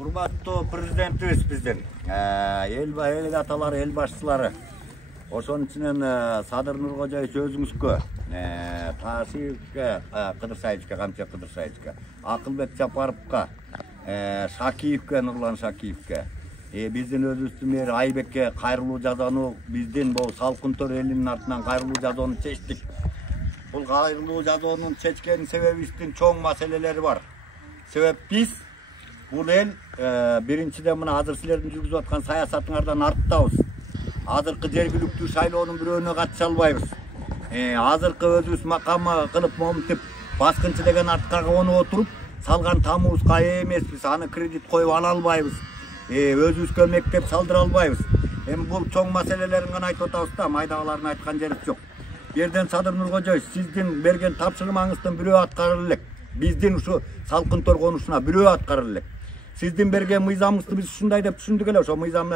Урматтуу президентибиз биздин эл аталары, эл башчылары. Ошонун ичинен Садыр Нуркожоевич өзүңүзгө, Таашиевке, Кыдырсаевичке, Камчы Кыдырсаевичке, Акылбек Жапаровго, Шакиевке, Нурлан Шакиевке, биздин өзүбүздүн мэр Айбекке кайрылуу жазууну биздин бул Салкынтөр элинин артынан кайрылуу жазууну чечтик. Бул кайрылуу жазуунун чечкен себебибиздин чоң маселелери бар. Себеп биз бул эл биринчиден мына азыр силердин жүргүзүп аткан саясатыңардан артtabыз. Азыркы жергиликтүү шайлоонун бирөөнө катыша албайбыз. Азыркы өзүбүз макамы кылып момтип баскынчы деген артка конуп отуруп салган тамуубузга эмеспиз. Аны кредит коюп ала албайбыз. Өзүбүзгө мектеп салдыра албайбыз. Эми бул чоң маселелерин гана айтып атабыз да, майдагыларын айткан жерибиз жок. Берден Садыр Нуркожоевич, сиздин берген тапшырмаңыздын бирөө аткарылып элек. Биздин ушу Салкынтөр конушуна бирөө аткарылып элек. Сиздин берген мыйзамыңызды биз ушундай деп түшүндүк эле. Ошо мыйзам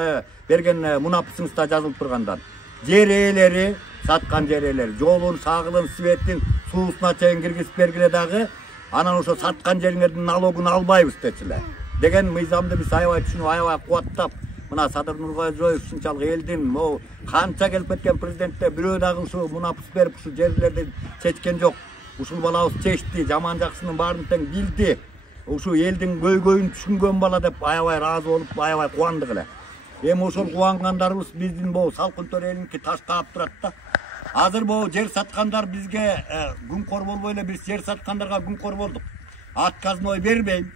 берген мунапысыңызда жазылып тургандан. Жер ээлери, саткан жер ээлери, жолун, сагылын, светин, суусуна чейин киргизип бергиле дагы, анан ошо саткан жериңердин налогун албайбыз дечиле. Деген мыйзамды биз аябай түшүнүп, аябай кубаттап, мына Садыр Нуркожоевич ушунчалык элдин могу канча келип кеткен президентте бирөө дагы ушу мунапыс берип ушу жерлерди чечкен жок. Ушул балабыз чечти, жаман жакшысынын баарын тең билди. Ушу элдин көйгөйүн түшүнгөн бала деп аябай ыраазы болуп, аябай кубандык эле. Эми ошол кубангандарыбыз биздин могу Салкынтөр элиники таш каап турат да. Азыр могу жер саткандар бизге күнкор болбой эле, биз жер саткандарга күнкор болдук. Отказной бербейм,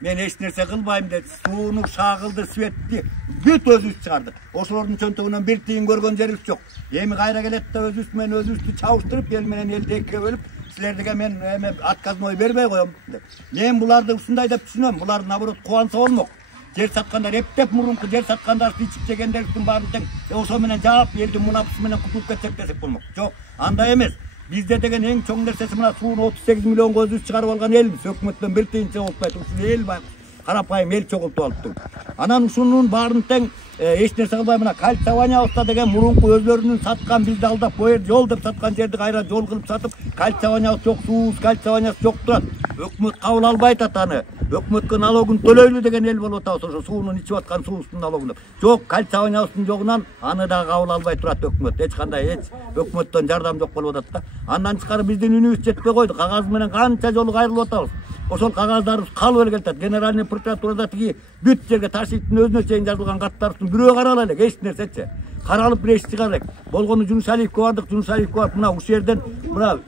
мен эч нерсе кылбайм деп, сууну, шагылды, светти бүт өзүбүз чыгардык. Ошолордун чөнтөгүнөн бир тыйын көргөн жерибиз жок. Эми кайра келет да өзүбүз менен өзүбүздү чабыштырып, эл менен элди экиге бөлүп, силерге мен отказной бербей коем деп. Мен буларды ушундай деп түшүнөм. Булар наоборот кубанса болмок. Жер саткандар эптеп мурунку жер саткандар ичип жегендердин баарын тең ошо менен жаап элдин мунапысы менен кутулуп кетсек десек болмок. Жок, андай эмес. Бизде деген эң чоң нерсеси мына сууну 38 миллионго өзүбүз чыгарып алган элбиз. Өкмөттөн бир тыйын чогултпайт. Ушул эл карапайым эл чогултуп алыптыр. Анан ушунун баарын тең эч нерсе кылбай мына кальцованиябызда деген мурунку өзлөрүнүн саткан бизди алдап бою жол деп саткан жерди кайра жол кылып сатып, кальцованиябыз жок, суубуз, кальцованиябыз жок турат. Өкмөт кабыл албайт аны. Өкмөткө налогун төлөйлү деген эл болуп атабыз. Ошо суунун ичип аткан суубуздун налогун. Жок, кальцованиябыздын жогунан аны да кабыл албай турат өкмөт. Эч кандай өкмөттөн жардам жок болуп атат да. Андан тышкары биздин үнүбүз жетпей койду. Кагаз менен канча жолу кайрылып атабыз. Ошол кагаздарыбыз калып эле келатат. Генеральный прокуратурада тиги бүт жерге Ташиевдин өзүнө чейин жазылган каттардын бирөө карала элек, эч нерсечи. Каралып бир эч чыгара элек. Болгону Жунушалиевке бардык, Жунушалиевке барып мына ушул жерден мына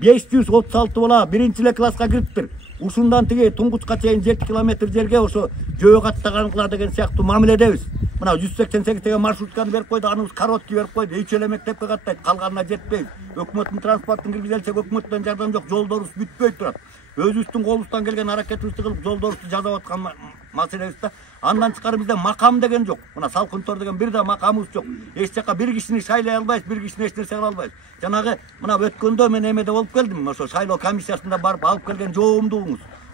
536 бала 1-эле класска кириптир. Ушундан тиги Туңгучка чейин 7 километр жерге ошо жөө каттаганкыла деген сыяктуу мамиледебиз. Мына 188 деген маршрутканы берип койду, аныбыз короткий берип койду. 3 мектепке каттайт, калганына жетпейт. Өкмөттүн транспортун киргизелсек өкмөттөн жардам жок, жолдорубуз бүтпөй турат. Өзүбүздүн колубуздан келген аракетибизди кылып жолдорубузду жазап аткан маселебиз да. Андан тышкары бизде макам деген жок. Мына Салкынтөр деген бир да макамыбыз жок. Эч жака бир кишини шайлай албайбыз, бир кишини эч нерсе кыла албайбыз. Жанагы мына өткөндө мен эмеде болуп келдим, ошо шайлоо комиссиясында барып алып келген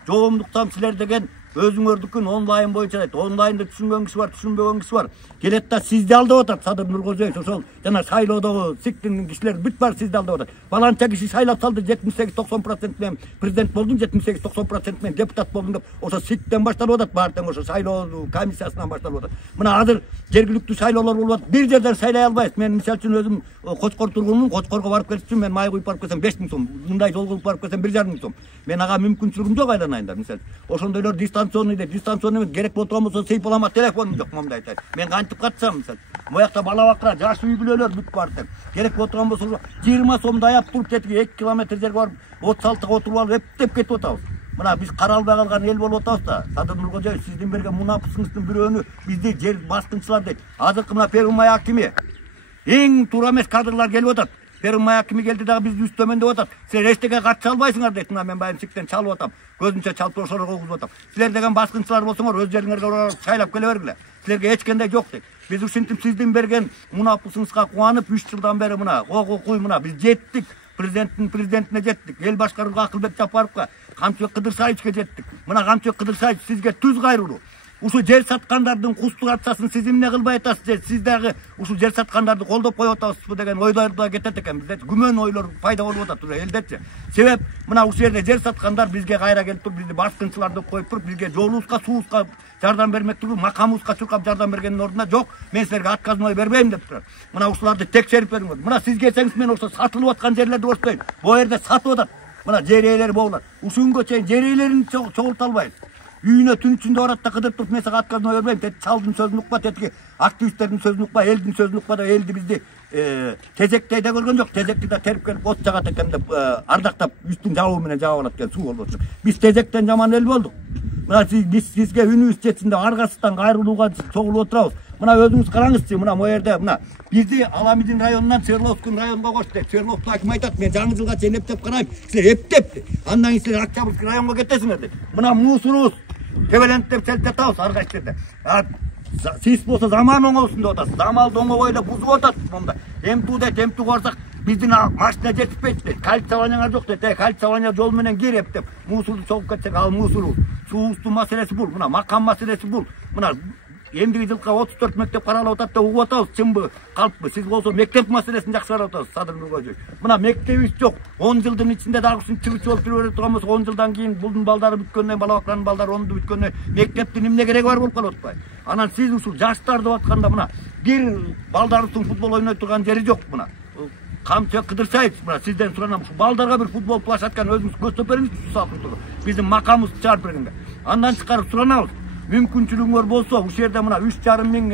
жоомдуктан силер деген өзүңөрдүкүн онлайн боюнча дейт. Онлайнды түшүнгөн киши бар, түшүнбөгөн киши бар. Келет да сизди алдап атат Садыр Нуркожоевич. Ошол жана шайлоодогу СИКтин кишилер бүт бар сизди алдап атат. Баланча киши шайлап салды, 78-90% менен президент болдуң, 78-90% менен депутат болдуң деп. Ошо СИКтен башталып атат, баары тең ошо шайлоо комиссиясынан башталып атат. Мына азыр жергиликтүү шайлоолор болуп атат. Бир жерден шайлай албайбыз. Мен мисалы үчүн өзүм Кочкор тургунмун. Кочкорго барып келиш үчүн мен май куюп барып келсем 5000 сом, мындай жол кылып барып келсем 1,5 сом. Мен ага мүмкүнчүлүгүм жок айланайын да мисалы. Ошондойлор дистанционный дейт. Дистанционный керек болсо болсо сейпалама телефонум жок, момундай айтайын. Мен кантип катышам мисалы. Моякта бала бакыра, жаш үй бүлөлөр бүт бар тең. Керек болсо 20 сомду аяп туруп кетип 2 километр жерге барып 36-га отуруп алып эптеп кетип атабыз. Мына биз каралбай калган эл болуп атабыз да. Садыр Нуркожоевич, сиздин берген мунапысыңыздын бирөөнү бизди жер баскынчылар дейт. Азыркы мына Первомай акими эң туура эмес кадрлар келип атат. Первомай акими келди дагы бизди үстөмөндөп атат. Силер эчтеке катыша албайсыңар дейт. Мына мен байым СИКтен чалып атам. Көзүнчө чалып ошолорго угузуп атам. Силер деген баскынчылар болсоңор өз жериңерге шайлап келе бергиле. Силерге эч кандай жок дейт. Биз ушинтип сиздин берген мунапысыңызга кубанып 3 жылдан бери мына окуй мына биз жеттик. Президентине жеттик. Эл башкарууга Акылбек Жапаровго, Камчыбек Кыдырсаевичке жеттик. Мына Камчыбек Кыдырсаевич сизге түз кайрылуу. Uşu жер саткандардын кустук акчасын сиз эмне кылбай атасыз же сиз дагы ушу жер саткандарды колдоп коюп атасызбы деген ойлор да кетет экен бизде. Күмөн ойлор пайда болуп атат ушу элдечи. Себеп мына ушул жерде жер саткандар бизге кайра келип туруп бизди баскынчылар деп коюп туруп бизге жолубузга суубузга жардам бермек түгүл макамыбызга чуркап жардам бергендин ордуна жок мен силерге отказной бербейм деп турат. Мына ушуларды текшерип бериңер. Мына сиз келсеңиз мен ошо сатылып аткан жерлерди көрсөтөйүн. Бул жерде сатып атат. Мына жер ээлери болот. Ушул күнгө чейин жер ээлерин чогулта албайбыз. Үйүнө түн ичинде барат да кыдырып туруп мен сага отказной бербейм. Тет чалдын сөзүн укпа, тетиги активисттердин сөзүн укпа, элдин сөзүн укпа деп элди бизди тезектей да көргөн жок. Тезекти да терип келип от жагат экен деп ардактап үстүн жабуу менен жаап алат экен, суу болуп атат. Биз тезектен жаман эл болдук. Мына сизге үнүбүз жетсин деп аргасыздан кайрылууга чогулуп отурабыз. Мына өзүңүз караңызчы, мына бу жерде мына бизди Аламидин районунан Свердловский районго кошту. Свердловский аким айтат, мен жаңы жылга чейин эптеп карайм. Силер эптепти. Андан кийин силер Октябрьский районго кетесиңер деп. Мына мусорубуз кебелентип селтеп атабыз ар кайсы жерде. Сиз болсо заман оңолсун деп атасыз. Замалды оңобой бузуп атат монда. Эмтүү барсак биздин машина жетишпейт дейт. Кальцованияңар жок дейт. Кальцования жол менен кир эптеп мусорду чогуп кетсек ал мусор. Суубуздун маселеси бул. Мына макам маселеси бул. Мына эндиги жылга 34 мектеп каралып атат деп угуп атабыз. Чынбы, калппы? Сиз болсо мектеп маселесин жакшы карап атасыз, Садыр Нуркожоевич. Мына мектебибиз жок. 10 жылдын ичинде дагы ушун чыгыч болуп жүрө турган болсо 10 жылдан кийин булдун балдары бүткөндөн, балабактардын балдары онду бүткөндөн мектептин эмне кереги бар болуп калып атпайбы? Анан сиз ушул жаштар деп атканда мына бир балдарыбыздын футбол ойной турган жери жок мына. Камчы Кыдырсаев мына сизден суранам, ушу балдарга бир футбол площадканы өзүңүз көрсөтүп бериңизчи салкын туруп. Биздин макамыбызды чыгарып бергенге. Андан чыгарып суранабыз. Мүмкүнчүлүгүңөр болсо, ушул жерде мына 3,5 миң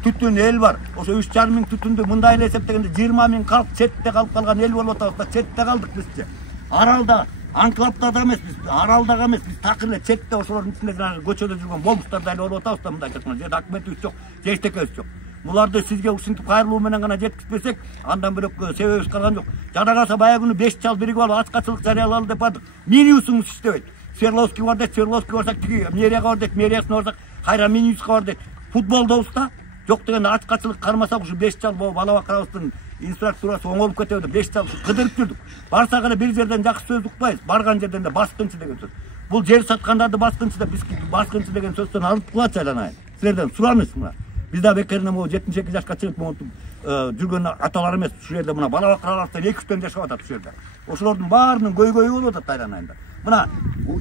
түтүн эл бар. Ошо 3,5 миң түтүндү мындай эле эсептегенде 20 миң калк четте калып калган эл болуп атабыз да, четте калдык бизчи. Аралда, анклавда да эмес биз, аралда эмес биз такыр эле четте ошолордун ичинде жанагы көчөдө жүргөн бомбустардай эле болуп атабыз да, мындай айтканда жерде документибиз жок, же эчтекебиз жок. Буларды сизге ушинтип кайрылуу менен гана жеткизбесек, андан бөлөк себебибиз калган жок. Жада калса баягы күнү 5 чал биригип алып ачкачылык жарыялалы деп бардык. Минусуңуз иштебейт. Свердловский бар дейт, Свердловский барсак тиги мэрияга бар дейт, мэриясына барсак кайра минуска бар дейт. Футболдобузда жок дегенде ачкачылык кармасак ушу 5 чал балабакырыбыздын инфраструктурасы оңолуп кетеби деп 5 чал кыдырып жүрдүк. Барсак эле бир жерден жакшы сөз укпайбыз, барган жерден да баскынчы деген сөз. Бул жер саткандарды баскынчы деп, биз баскынчы деген сөздөн алып кылачы айланайын. Силерден сураныңыз мына. Биз да бекеринен могу 72 жашка чыгып жүргөн аталар эмес, ушул жерде мына балабакырыбыздан 2-3 жашап атат ушул жерде. Ошолордун баарынын көйгөйү болуп атат айланайында. Мына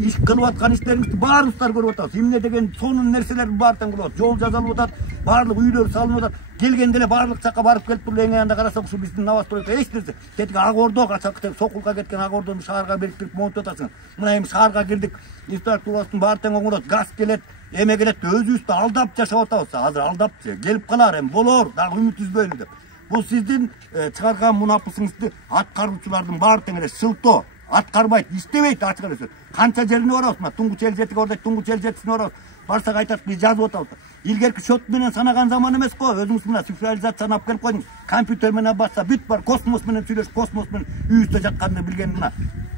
иш кылып аткан иштериңизди баарыбыздар көрүп атабыз. Эмне деген сонун нерселердин баардыгын кылып атат. Жол жазылып атат, баардык үйлөр салынып атат. Келгенде эле баардык жакка барып келип туруп эң аянда карасак ушу биздин новостройка эч нерсе. Тетиги Ак Ордо качак Сокулга кеткен Ак Ордону шаарга бириктирип монтуп атасың. Мына эми шаарга кирдик. Инфраструктурасынын баары тең оңолот. Газ келет, эме келет, өзүбүздү алдап жашап атабыз. Азыр алдапчы. Келип калар, эми болор, дагы үмүт үзбөйлү деп. Бул сиздин чыгарган мунапысыңызды аткаруучулардын баары тең эле шылтоо. Аткарбайт, иштебейт ачык эле сөз. Канча жерине барабыз, мына Туңгуч эл жетиге ордойт, Туңгуч эл жетисине барабыз. Барсак айтат, биз жазып атабыз. Илгерки счет менен санаган заман эмес го. Өзүңүз мына цифрализацияны алып келип койдуңуз. Компьютер менен басса бүт бар, космос менен сүйлөшүп, космос менен үйүздө жатканды билген мына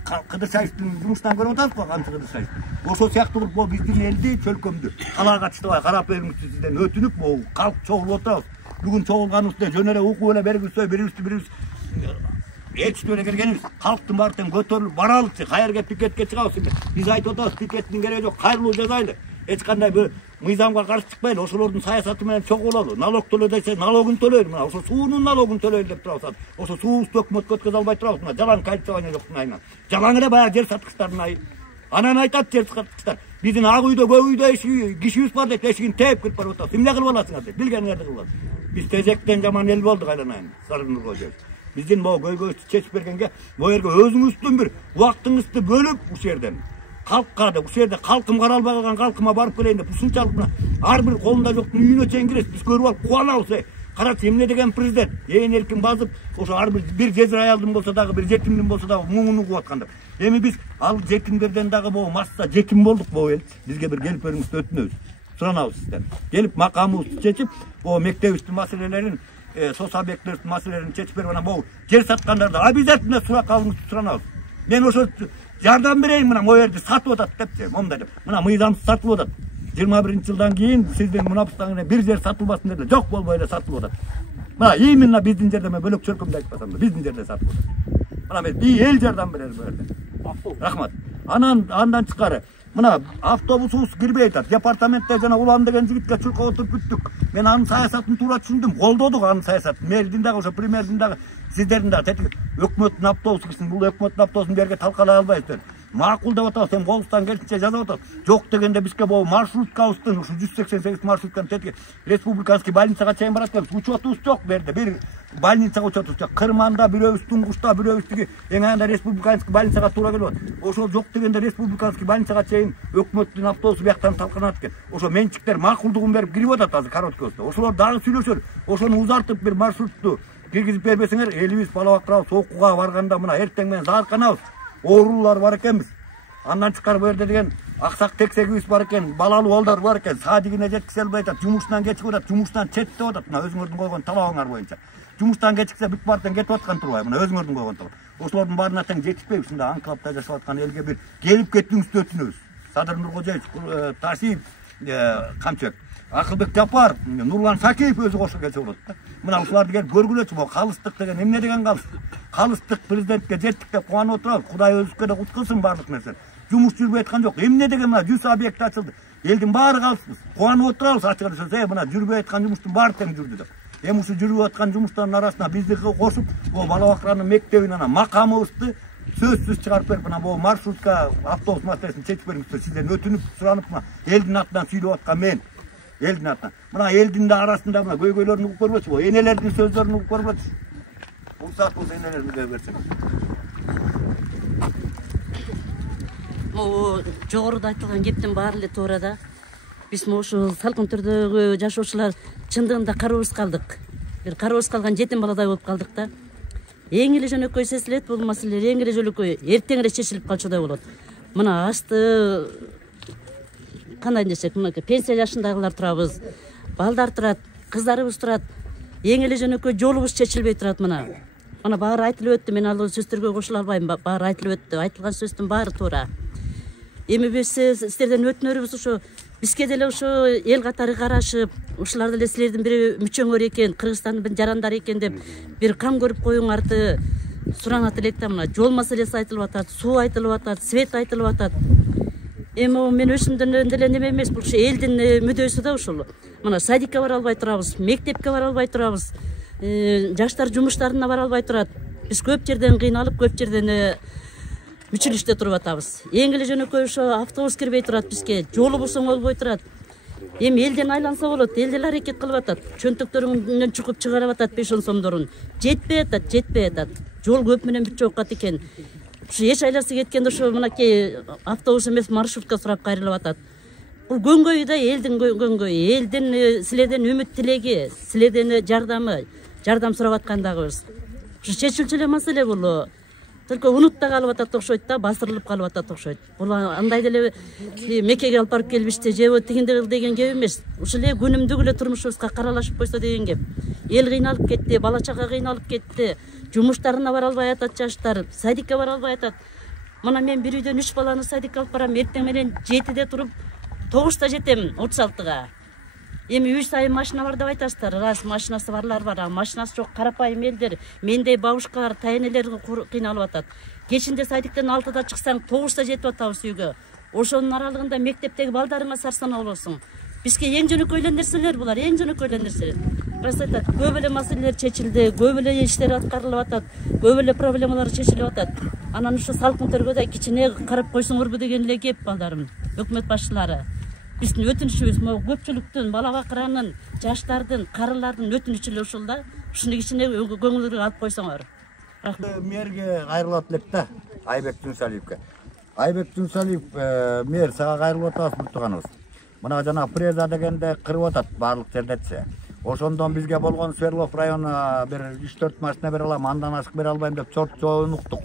Кыдырсаевдин жумушунан көрүп атабыз го, Камчы Кыдырсаев. Ошол сыяктуу кылып бул биздин элди, чөлкөмдү калаага чыдабай карап бериңизчи сизден өтүнүп, могу калк чогулуп отурабыз. Бүгүн чогулганыбызда жөн эле укуп эле бергилсөй, бирибиз элчитип эле киргенибиз. Калктын баары тең көтөрүлүп баралычы, каерге пикетке чыгабыз. Биз айтып атабыз, пикеттин кереги жок, кайрылуу жасайлы. Эч кандай бир мыйзамга каршы чыкпайлы, ошолордун саясаты менен чогулалы. Налог төлө десе, налогун төлөйлү. Мына ошо суунун налогун төлөйлү деп турабыз. Ошо суубузду өкмөткө өткөзө албай турабыз. Мына жалаң кальцование жоктун айынан. Жалаң эле баягы жер саткычтардын айы. Анан айтат жер саткычтар, биздин ак үйдө, көк үйдө кишибиз бар дейт, эшигин тээп кирип барып атабыз. Эмне кылып аласыңар дейт, билгениңерди кылып. Биз тезектен жаман эл болдук айланайын, Садыр Нуркожоевич. Биздин могу көйгөйүздү чечип бергенге, бу жерге өзүңүздүн бир убактыңызды бөлүп ушул жерден калкка деп, ушул жерде калкым каралбай калган калкыма барып келейин деп, ушунчалык мына ар бир колунда жоктун үйүнө чейин киресиз. Биз көрүп алып кубанабыз. Карачы, эмне деген президент, ээн эркин базып, ошо ар бир жезир аялдын болсо дагы, бир жетимдин болсо дагы муңун угуп атканда. Эми биз ал жетимдерден дагы могу масса жетим болдук могу эл. Бизге бир келип бериңизди өтүнөбүз. Суранабыз сизден. Келип макамыбызды чечип, мектебибиздин маселелерин, соц объектилердин маселелерин чечип берип, анан могу жер саткандарды обязательно суракка алыңызды суранабыз. Мен ошо жардам берейин, мына могу жерди сатып атат депчи, момундай деп. Мына мыйзамсыз сатылып атат. 21-жылдан кийин сиздин мунапыстаңызда бир жер сатылбасын деп жок болбой эле сатылып атат. Мына именно биздин жерде, мен бөлөк чөлкөмдү айтпасам да, биздин жерде сатылып атат. Мына мен эл жардам берер бу жерде. Рахмат. Андан тышкары Мына автобусубуз кирбей атат. Департаментте жана Улан деген жигитке чурка отуруп күттүк. Мен анын саясатын туура түшүндүм. Колдодук анын саясатын. Мэрдин дагы ошо премьердин дагы сиздердин дагы тетик өкмөттүн автобусу кирсин. Бул өкмөттүн автобусун берге талкалай албайсыздар. Макул деп атабыз. Сен колубуздан келишинче жазып атат. Жок дегенде бизге бул маршруткабыздын ушу 188 маршрутканын тетик республиканский больницага чейин барат деп учетубуз жок берди. Бир больницага учетубуз жок. Кырманда бирөөбүз, Туңгушта бирөөбүз тиги эң аянда республиканский больницага туура келип атат. Ошол жок дегенде республиканский больницага чейин өкмөттүн автобусу бияктан талканат экен. Ошо менчиктер макулдугун берип кирип атат азыр короткосунда. Ошолор дагы сүйлөшөр. Ошону узартып бир маршрутту киргизип бербесеңер, элибиз бала бакырабыз окууга барганда мына эртең менен заарканабыз. Оорулар бар экенбиз. Андан чыккар бу жерде деген аксак тексегибиз бар экен, балалуу балдар бар экен, саадигине жеткизе албай атат, жумушунан кечип атат, жумушунан четтеп атат. Мына өзүңөрдүн койгон талабыңар боюнча. Жумуштан кечиксе бүт бартан кетип аткан турбайбы? Мына өзүңөрдүн койгон талап. Ошолордун баарына тең жетишпейби? Ушундай анклавда жашап аткан элге бир келип кетүүңүздү өтүнөбүз. Садыр Нуркожоевич, Тасиев, Камчек, Акылбек Жапаров, Нурлан Сакиев өзү кошо келсе болот да. Мына ушуларды келип көргүлөчү. Бул калыстык деген эмне деген калыстык? Калыстык президентке жеттик деп кубанып отурабыз. Кудай өзүбүзгө да куткылсын баардык нерсе. Жумуш жүрбөй аткан жок. Эмне деген мына 100 объект ачылды. Элдин баары калыппыз. Кубанып отурабыз ачык эле. Мына жүрбөй аткан жумуштун баары тең жүрдү деп. Эми ушу жүрүп аткан жумуштардын арасына биздики кошуп, бул бала бакыранын мектебин анан макамыбызды сөзсүз чыгарып берип, мына бул маршрутка автобус маселесин чечип бериңиздер. Сизден өтүнүп суранып, мына элдин атынан сүйлөп аткан мен. Элдин атынан. Мына элдин да арасында мына көйгөйлөрүн угуп көргүлөчү. Бул энелердин сөздөрүн угуп көргүлөчү. Урсак болсо энелерин көйгөй берсең. Могу жогоруда айтылган кептин баары эле туура да. Биз ушул салкын түрдөгү жашоочулар чындыгында кароосуз калдык. Бир кароосуз калган жетим баладай болуп калдык да. Эң эле жөнөкөй чечилет бул маселелер, эң эле жөнөкөй эртең эле чечилип калчудай болот. Мына асты кандай десек, мына пенсия жашындагылар турабыз, балдар турат, кыздарыбыз турат. Эң эле жөнөкөй жолубуз чечилбей турат мына. Мына баары айтылып өттү, мен ал сөздөргө кошула албайм, баары айтылып өттү. Айтылган сөздүн баары туура. Эми биз сиздерден өтүнөрүбүз ушу бизге деле ушу эл катары карашып, ушулар деле силердин бир мүчөңөр экен, Кыргызстандын бир жарандары экен деп бир кам көрүп коюңарды суранат элек да. Мына жол маселеси айтылып атат, суу айтылып атат, свет айтылып атат. Эми мен өзүмдөн деле неме эмес, бул ушу элдин мүдөөсү да ушул. Мына садикке бара албай турабыз, мектепке бара албай турабыз, жаштар жумуштарына бара албай турат. Биз көп жерден кыйналып, көп жерден мүчүлүштө туруп атабыз. Эң эле жөнөкөй ошо автобус кирбей турат бизге, жолубуз оңолбой турат. Эми элден айланса болот, эл деле аракет кылып атат. Чөнтөктөрүнөн чукуп чыгарып атат 5-10 сомдорун. Жетпей атат, жетпей атат. Жол көп менен бүт жок экен. Ушу эч айласы кеткенде ошо мынакей автобус эмес маршрутка сурап кайрылып атат. Бул көңгөйү да элдин көңгөйү, элдин силерден үмүт тилеги, силерден жардам сурап аткандагыбыз. Ушу чечилчү эле маселе бул. Только унутта калып атат окшойт да, басырылып калып атат окшойт. Бул андай деле Меккеге алып барып келбишти, же тигинде кыл деген кеп эмес. Ушул эле күнүмдүк эле турмушубузга каралашып койсо деген кеп. Эл кыйналып кетти, бала чага кыйналып кетти. Жумуштарына бара албай атат жаштар, садикке бара албай атат. Мына мен бир үйдөн 3 баланы садикке алып барам, эртең менен 7-де туруп 9-та жетем 36-га. Эми үй сайын машина бар деп айтасыздар. Рас, машинасы барлар бар, машинасы жок карапайым элдер, мендей бабушкалар, тайнелер кыйналып атат. Кечинде садиктен 6-да чыксаң 9-та жетип атабыз үйгө. Ошонун аралыгында мектептеги балдарыңа сарсанаа болосуң. Бизге эң жөнөкөй эле нерселер булар, эң жөнөкөй эле нерселер. Рас айтат, көп эле маселелер чечилди, көп эле иштер аткарылып атат, көп эле проблемалар чечилип атат. Анан ушу салкын төргө да кичине карап койсоңорбу деген эле кеп балдарым, өкмөт башчылары. Биздин өтүнүшүбүз могу көпчүлүктүн, бала бакыранын, жаштардын, карылардын өтүнүчү эле ушул да. Ушуну кичине көңүлгө алып койсоңор. Рахмат. Мэрге кайрылат элек да, Айбек Түнсалиевке. Айбек Түнсалиев, мэр, сага кайрылып атабыз буртуганыбыз. Мына жана Преза дегенде кырып атат баардык жердечи. Ошондон бизге болгон Свердлов району бир 3-4 машина бере алам, андан ашык бере албайм деп чорт-чоон уктук.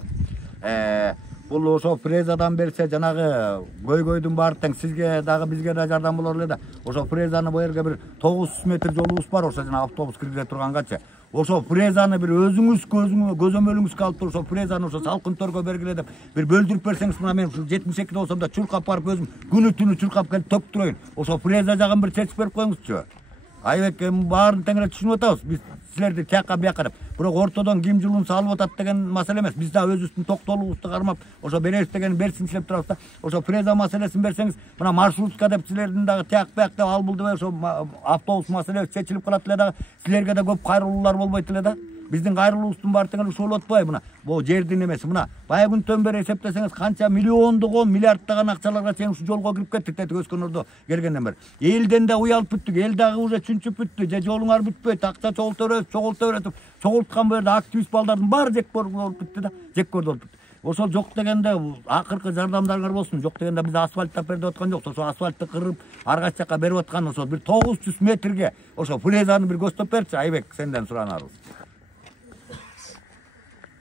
Бул ошо Презадан берсе жанагы көйгөйдүн баары тең сизге дагы бизге да жардам болор эле да. Ошо Презаны бу жерге бир 900 метр жолубуз бар, ошо жана автобус киргизе тургангачы. Ошо Презаны бир өзүңүз көзөмөлүңүзгө алып туруп, ошо Презаны ошо салкын төргө бергиле деп бир бөлдүрүп берсеңиз, мына мен ушул 72 болсом да чуркап барып өзүм күнү түнү чуркап келип төкүп турайын. Ошо Преза жагын бир чечип берип коюңузчу. Айбек баарын теңире түшүнүп атабыз. Биз силерди тияка бияка деп. Бирок ортодон ким жылуун салып атат деген маселе эмес. Биз да өзүбүздүн токтолуубузду кармап, ошо беребиз деген берсин деп турабыз да. Ошо фреза маселесин берсеңиз, мына маршрутка деп силердин дагы тияк бияк деп ал бул деп ошо автобус маселеси чечилип калат эле дагы. Силерге да көп кайрылуулар болбойт эле да. Биздин кайрылуубуздун баары тең ушул болуп атпайбы мына. Бул жердин эмеси мына. Бая күндөн бери эсептесеңиз канча миллиондогон, миллиарддаган акчаларга чейин ушу жолго кирип кеттик тетик өскөнөрдө келгенден бери. Элден да уялып бүттүк. Эл дагы уже чүнчүп бүттү. Же жолуңар бүтпөйт, акча чогулта берет. Чогулткан бу жерде активист балдардын баары жеккөр болуп бүттү да. Жеккөр болуп бүттү. Ошол жок дегенде акыркы жардамдарыңар болсун. Жок дегенде биз асфальт тап берип аткан жокпуз. Ошо асфальтты кырып, ар кайсы жака берип аткан ошо бир 900 метрге ошо фрезаны бир көздөп берчи, Айбек, сенден суранарыбыз.